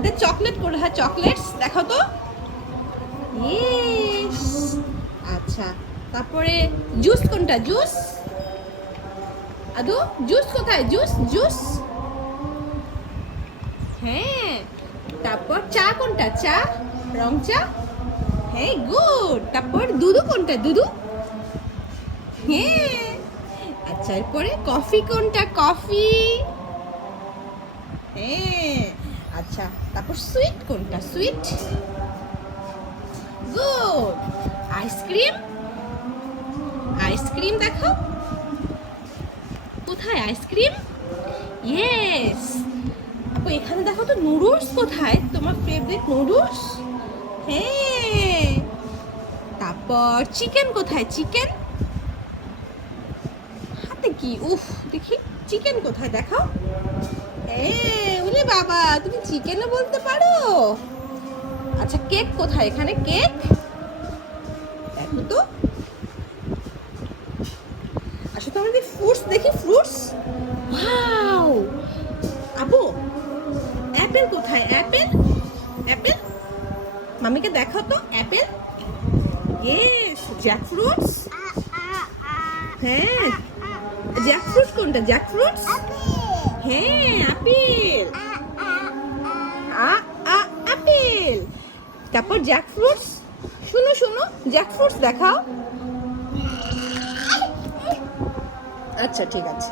আচ্ছা চকলেট করে, হ্যাঁ চকলেটস দেখাও তো। ইয়েস। আচ্ছা তারপরে জুস কোনটা? জুস আদু, জুস কোথায়? Juice juice. হ্যাঁ। তারপর চা কোনটা? চা, রং চা। হ্যাঁ গুড। তারপর দুধু কোনটা? দুধু। হ্যাঁ। আচ্ছা এরপরে কফি কোনটা? কফি। হ্যাঁ। আচ্ছা তারপর সুইট কোনটা? সুইট। গুড। আইসক্রিম, আইসক্রিম দেখাও কোথায় আইসক্রিম। ইয়েস। আপু এখানে দেখো তো নুডলস কোথায়? তোমার ফেভারিট নুডলস। হ্যাঁ। তারপর চিকেন কোথায়? চিকেন হাতে কি? উফ দেখি চিকেন কোথায় দেখাও। হ্যাঁ বলে বাবা তুমি চিকেনও বলতে পারো। আচ্ছা কেক কোথায়? এখানে কেক দেখো তো। আসলে তো আমাদের ফ্রুটস দেখি, ফ্রুটস। ওয়াও আপু অ্যাপেল কোথায়? অ্যাপেল, অ্যাপেল মামিকে দেখাও তো অ্যাপেল। ইয়েস। জ্যাকফ্রুটস। হ্যাঁ জ্যাকফ্রুট কোনটা? জ্যাকফ্রুটস। হ্যাঁ আপেল। আপেল। তারপর জ্যাকফ্রুটস। শুনো শুনো জ্যাকফ্রুটস দেখাও। আচ্ছা ঠিক আছে।